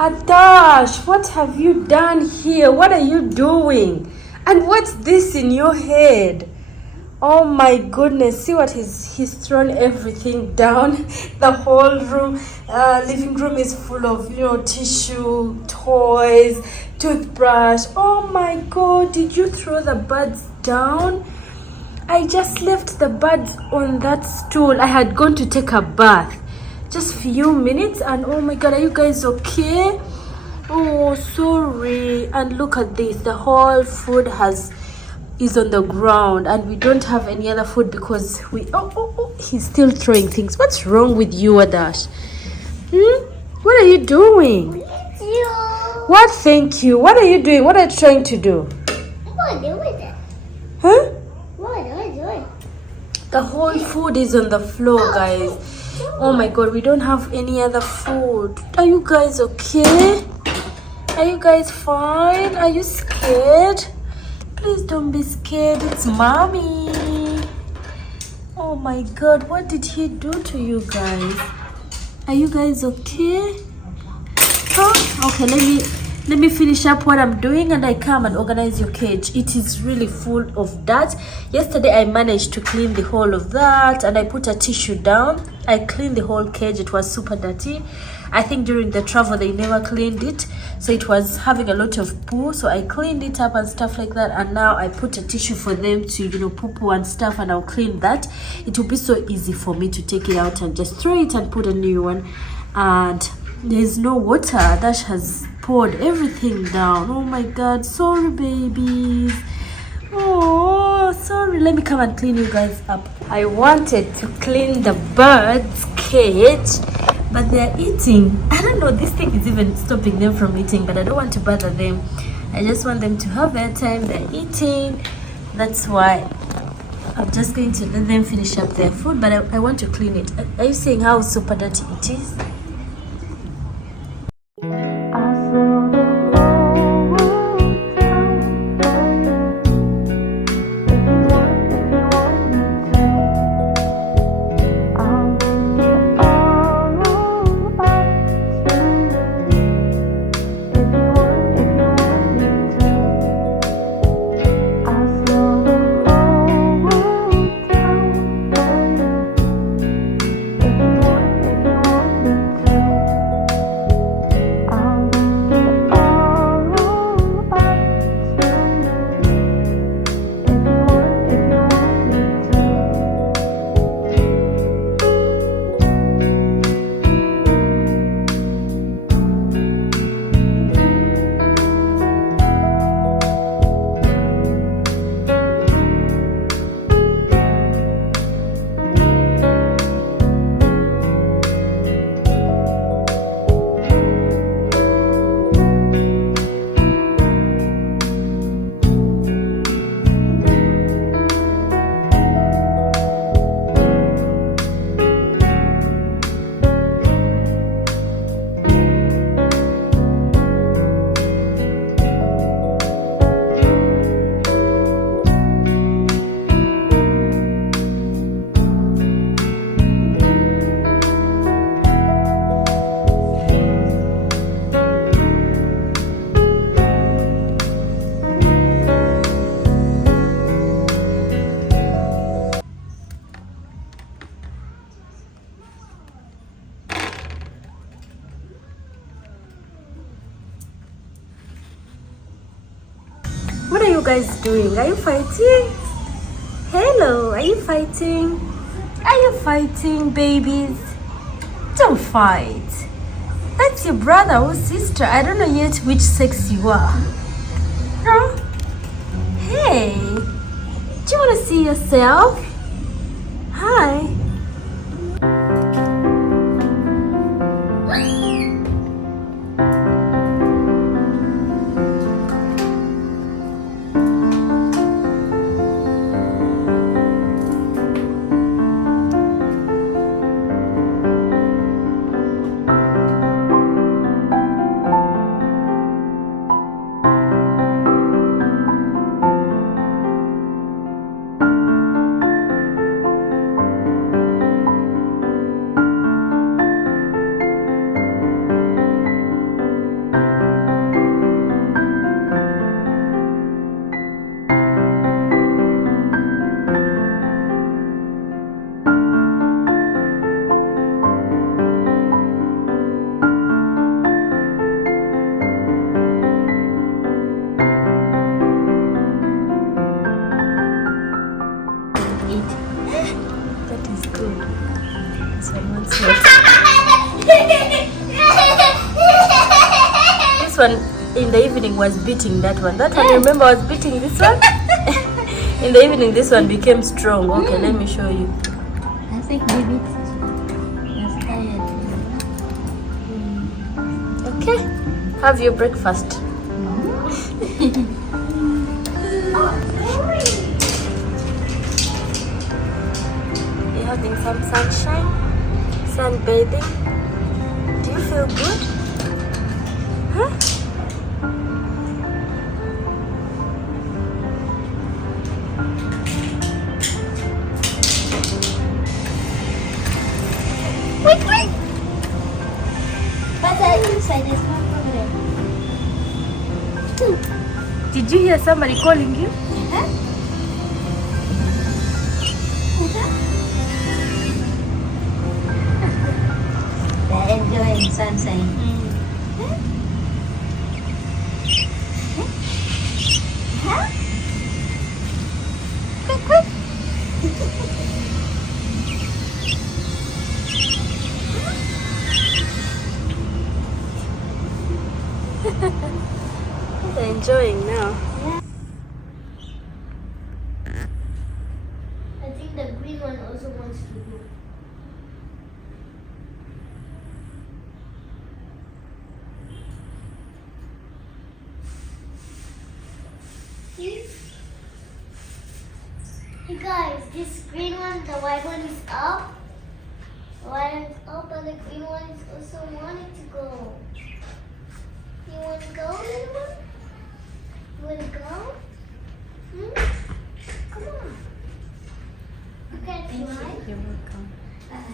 Adash, what have you done here? What are you doing? And what's this in your head? Oh my goodness, see what he's thrown everything down. The whole room, living room is full of, tissue, toys, toothbrush. Oh my god, did you throw the buds down? I just left the buds on that stool. I had gone to take a bath. Just few minutes and oh my god, are you guys okay? Oh, sorry. And look at this. The whole food is on the ground and we don't have any other food because he's still throwing things. What's wrong with you, Adash? What are you doing? Thank you. What thank you? What are you doing? What are you trying to do? What do with it? Huh? What? The whole food is on the floor, guys. Oh my god, we don't have any other food. Are you guys okay? Are you guys fine? Are you scared? Please don't be scared. It's mommy. Oh my god, what did he do to you guys? Are you guys okay? Huh? Okay, let me finish up what I'm doing and I come and organize your cage. It is really full of dirt. Yesterday I managed to clean the whole of that and I put a tissue down. I cleaned the whole cage. It was super dirty. I think during the travel they never cleaned it, so it was having a lot of poo, so I cleaned it up and stuff like that, and now I put a tissue for them to poo and stuff, and I'll clean that. It will be so easy for me to take it out and just throw it and put a new one. And there's no water. Dash has poured everything down. Oh my god, sorry babies. Oh, sorry. Let me come and clean you guys up. I wanted to clean the birds' cage, but they're eating. I don't know, this thing is even stopping them from eating, but I don't want to bother them. I just want them to have their time. They're eating. That's why I'm just going to let them finish up their food, but I want to clean it. Are you seeing how super dirty it is? What are you guys doing? Are you fighting? Hello, are you fighting? Are you fighting, babies? Don't fight. That's your brother or sister. I don't know yet which sex you are. Huh? Hey, do you want to see yourself? Hi. one in the evening was beating that one. That one, remember, I was beating this one. In the evening, this one became strong. Okay, let me show you. I think baby is tired. Okay, have your breakfast. You're having some sunshine, sunbathing. Do you feel good? Huh? Wait. But inside is no problem. Did you hear somebody calling you? They're enjoying sunshine. They're enjoying now. I think the green one also wants to go. Hey guys, this green one, the white one is up. The white one is up, and the green one is also wanting to go. You want to go, little one? You want to go? Come on. You can fly. You're welcome.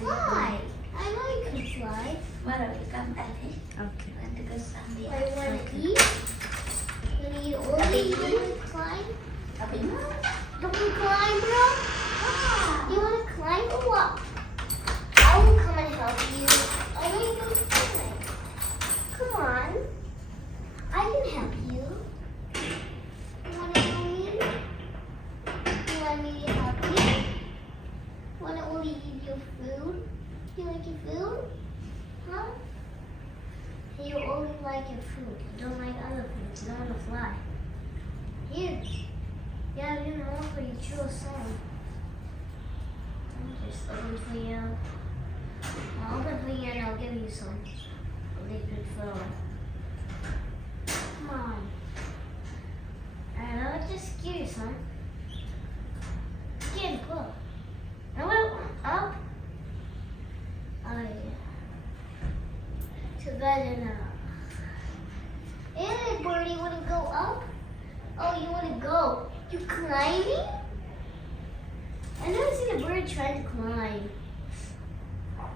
Fly. I know you can fly. Mara, we come back. Okay. Want to go somewhere? But you want to eat? You want to eat only? You want to climb? Tapi You want to climb, bro? You want to climb or what? I will come and help you. I know you can climb. Come on. I can help you. You want to come in? You want me to help you? You want to only eat your food? You like your food? Huh? You only like your food. You don't like other foods. You don't want to fly. Here. Yeah, I'm gonna offer you a song. I'm just open for you. I'll open for you and I'll give you some liquid flour. Come on. And I'll just give you some. Again, pull. Now up. Oh yeah. Too bad enough. Hey, birdie, you wanna go up? Oh, you wanna go? You climbing? I never seen a bird trying to climb.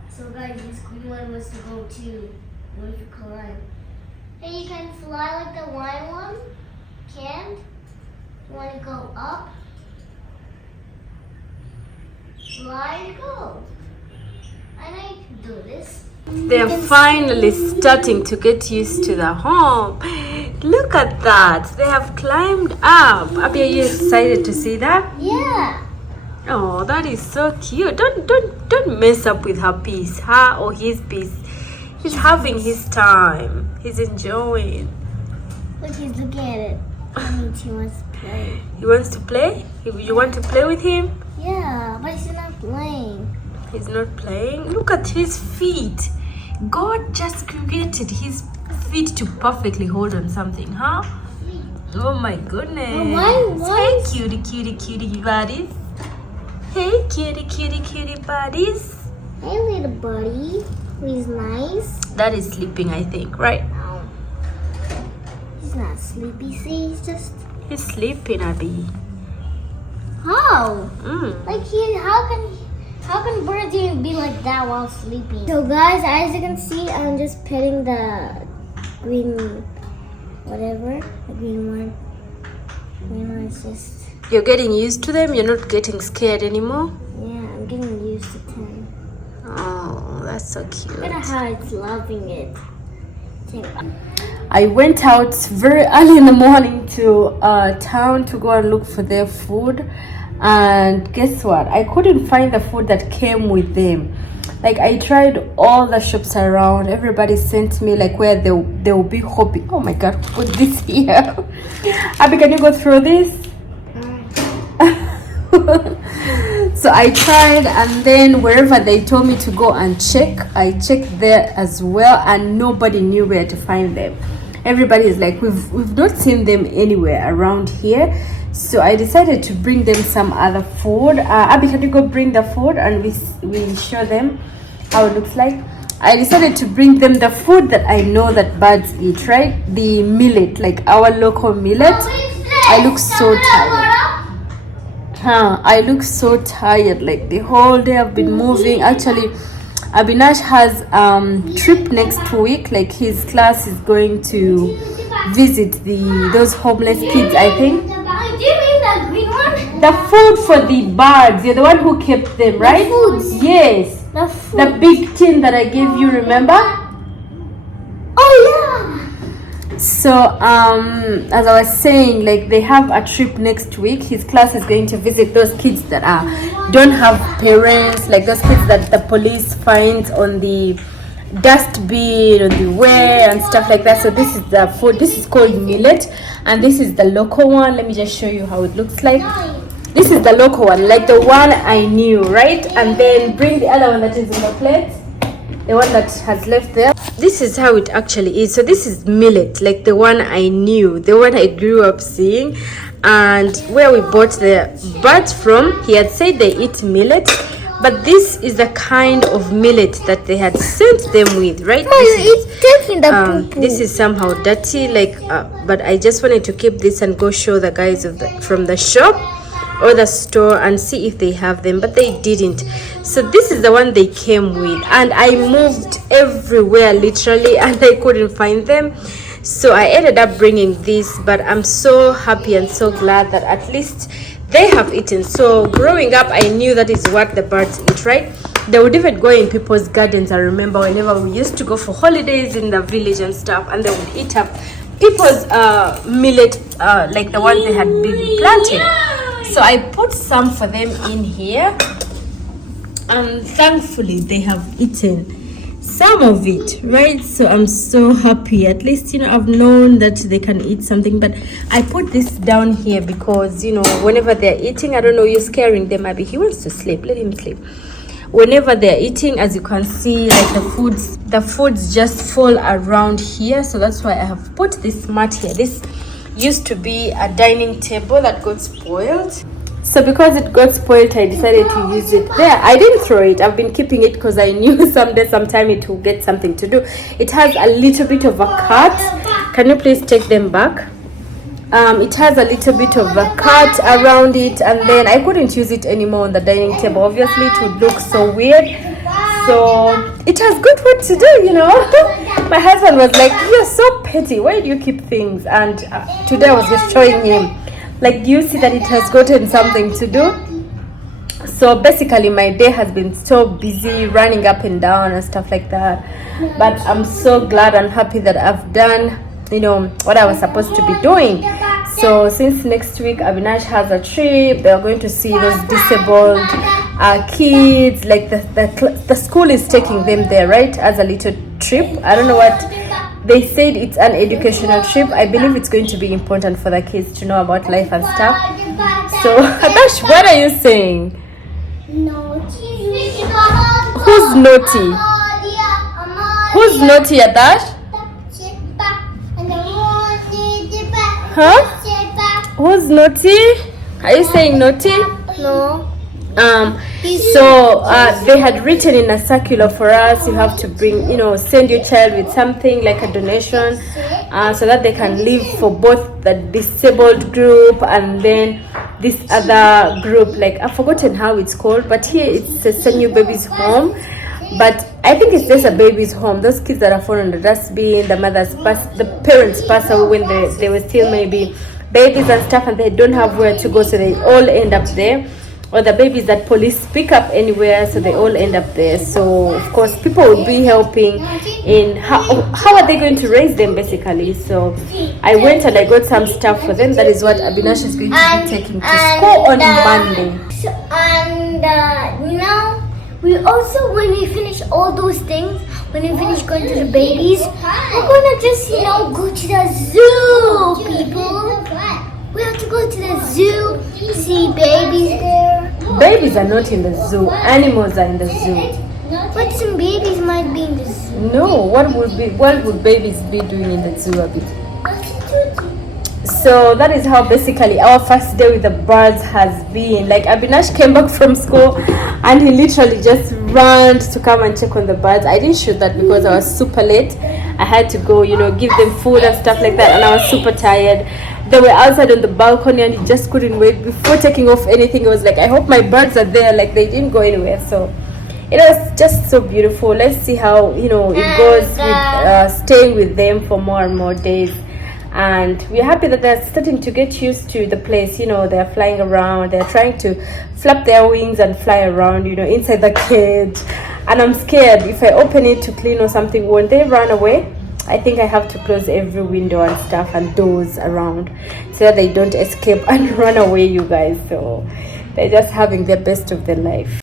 So guys, this green one wants to go too. What if you climb? Hey, you can fly like the white one? Can't? You wanna go up? Fly and go. I know you can do this. They're finally starting to get used to the home. Look at that. They have climbed up. Abby, are you excited to see that? Yeah. Oh, that is so cute. Don't mess up with her peace, her or his peace. He's having his time. He's enjoying. Look, he's looking at it. That means he wants to play. He wants to play? You want to play with him? Yeah, but he's not playing. He's not playing. Look at his feet. God just created his feet to perfectly hold on something, huh? Oh my goodness. Why? Hey, cutie buddies. Hey, cutie buddies. Hey, little buddy. He's nice. That is sleeping, I think, right? No. He's not sleepy. See, He's sleeping, Abby. How? Mm. Like how can birds even be like that while sleeping? So guys, as you can see, I'm just petting the green, whatever, the green one. Green one is just, You're getting used to them? You're not getting scared anymore? yeah, I'm getting used to them. Oh, that's so cute. Look at how it's loving it. I went out very early in the morning to town to go and look for their food, and guess what? I couldn't find the food that came with them. Like I tried all the shops around. Everybody sent me like where they will be hoping. Oh my god, put this here. Abby, can you go through this? So I tried, and then wherever they told me to go and check, I checked there as well, and nobody knew where to find them. Everybody is like, we've not seen them anywhere around here. So I decided to bring them some other food. Abby, can you go bring the food and we show them how it looks like? I decided to bring them the food that I know that birds eat, right? The millet, like our local millet. I look so tired. I look so tired. Like the whole day I've been moving. Actually, Abinash has trip next week. Like his class is going to visit those homeless kids, I think. Do you mean the green one? The food for the birds. You're the one who kept them, right? The foods. Yes. The food. The big tin that I gave you, remember? Oh yeah. So as I was saying, like they have a trip next week. His class is going to visit those kids that don't have parents, like those kids that the police finds on the dustbin, on the way and stuff like that. So this is the food. This is called millet, and this is the local one. Let me just show you how it looks like. This is the local one, like the one I knew, right? And then bring the other one that is in the plate, the one that has left there. This is how it actually is. So this is millet, like the one I knew, the one I grew up seeing, and where we bought the birds from. He had said they eat millet, but this is the kind of millet that they had sent them with, right? This is somehow dirty, like, but I just wanted to keep this and go show the guys from the shop or the store and see if they have them, but they didn't. So this is the one they came with, and I moved everywhere literally and I couldn't find them. So I ended up bringing this, but I'm so happy and so glad that at least they have eaten. So growing up, I knew that is what the birds eat, right? They would even go in people's gardens. I remember whenever we used to go for holidays in the village and stuff, and they would eat up people's millet, like the ones they had been planted. So I put some for them in here, and thankfully they have eaten some of it, right? So I'm so happy. At least, you know, I've known that they can eat something. But I put this down here because, you know, whenever they're eating, I don't know, you're scaring them. Abby, he wants to sleep. Let him sleep. Whenever they're eating, as you can see, like the foods just fall around here. So that's why I have put this mat here. This used to be a dining table that got spoiled. So because it got spoiled, I decided to use it there. I didn't throw it. I've been keeping it because I knew sometime it will get something to do. It has a little bit of a cut. Can you please take them back? It has a little bit of a cut around it, and then I couldn't use it anymore on the dining table. Obviously, it would look so weird. So it has good work to do, you know. My husband was like, "You're so petty. Why do you keep things?" And today I was just showing him, like, do you see that it has gotten something to do? So basically my day has been so busy running up and down and stuff like that. But I'm so glad and happy that I've done, you know, what I was supposed to be doing. So since next week Abinash has a trip, they're going to see those disabled kids. Like the school is taking them there, right, as a little trip. I don't know what they said. It's an educational trip. I believe it's going to be important for the kids to know about life and stuff. So Adash, what are you saying? Who's naughty? Who's naughty, Adash? Huh? Who's naughty? Are you saying naughty? No. So they had written in a circular for us, you have to bring, you know, send your child with something like a donation, so that they can live for both the disabled group and then this other group. Like, I've forgotten how it's called, but here it's a senior baby's home. But I think it's just a baby's home. Those kids that are found on the dustbin, the parents pass away when they were still maybe babies and stuff, and they don't have where to go, so they all end up there. Or the babies that police pick up anywhere, so they all end up there. So of course people would be helping in how are they going to raise them, basically. So I went and I got some stuff for them. That is what Abinash is going to be taking to school on Monday. And you know, We also, when we finish all those things, when we finish going to the babies, we're gonna just, go to the zoo, people. We have to go to the zoo, see babies there. Babies are not in the zoo. Animals are in the zoo. But some babies might be in the zoo. No, what would babies be doing in the zoo, Abby? Nothing to do. So that is how basically our first day with the birds has been. Like Abinash came back from school and he literally just ran to come and check on the birds. I didn't shoot that because I was super late. I had to go, give them food and stuff like that, and I was super tired. They were outside on the balcony and he just couldn't wait. Before taking off anything, I was like, I hope my birds are there. Like they didn't go anywhere. So it was just so beautiful. Let's see how it goes with staying with them for more and more days. And we're happy that they're starting to get used to the place. They're flying around, they're trying to flap their wings and fly around, inside the cage. And I'm scared if I open it to clean or something, won't they run away? I think I have to close every window and stuff and doors around so that they don't escape and run away, you guys. So they're just having the best of their life.